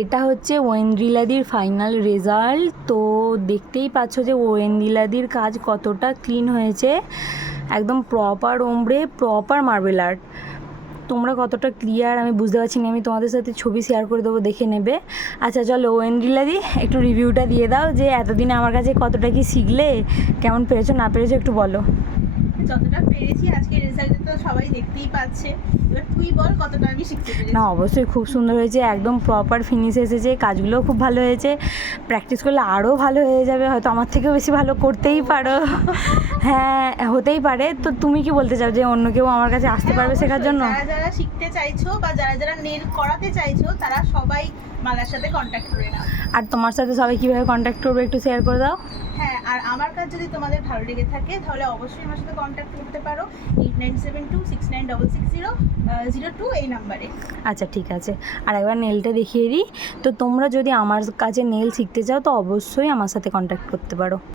এটা হচ্ছে ওয়েন্দ্রিলাদির final result. তো দেখতেই পাচ্ছ যে ওয়েন্দ্রিলাদির কাজ কতটা ক্লিন হয়েছে, একদম proper ombre, proper marble art. তোমরা কতটা ক্লিয়ার আমি বুঝতে পারছি না, আমি তোমাদের সাথে ছবি শেয়ার করে দেবো, দেখে নেবে। আচ্ছা চলো ওয়েন্দ্রিলাদি একটু রিভিউটা দিয়ে দাও যে এতদিনে আমার কাছে কতটা কি শিখলে, কেমন পেরেছো না পেরেছো একটু বলো। যতটা পেরেছি আজকে রেজাল্টে তো সবাই দেখতেই পাচ্ছে, এবার তুই বল কতটা আমি শিখতে পেরেছি। না অবশ্যই খুব সুন্দর হয়েছে, একদম প্রপার ফিনিশ এসেছে, কাজগুলোও খুব ভালো হয়েছে। প্র্যাকটিস করলে আরও ভালো হয়ে যাবে, হয়তো আমার থেকেও বেশি ভালো করতেই পারো। হ্যাঁ হতেই পারে। তো তুমি কি বলতে চাও যে অন্য কেউ আমার কাছে আসতে পারবে শেখার জন্য? যারা যারা শিখতে চাইছো বা যারা যারা নেল করাতে চাইছো তারা সবাই মালার সাথে কন্ট্যাক্ট করে নাও। আর তোমার সাথে সবাই কীভাবে কন্ট্যাক্ট করবে একটু শেয়ার করে দাও। হ্যাঁ, আর আমার কাজ যদি তোমাদের ভালো লেগে থাকে তাহলে অবশ্যই আমার সাথে কন্ট্যাক্ট করতে পারো 897269660002 এই নাম্বারে। আচ্ছা ঠিক আছে, আর একবার নেলটা দেখিয়ে দিই। তো তোমরা যদি আমার কাছে নেল শিখতে চাও তো অবশ্যই আমার সাথে কন্ট্যাক্ট করতে পারো।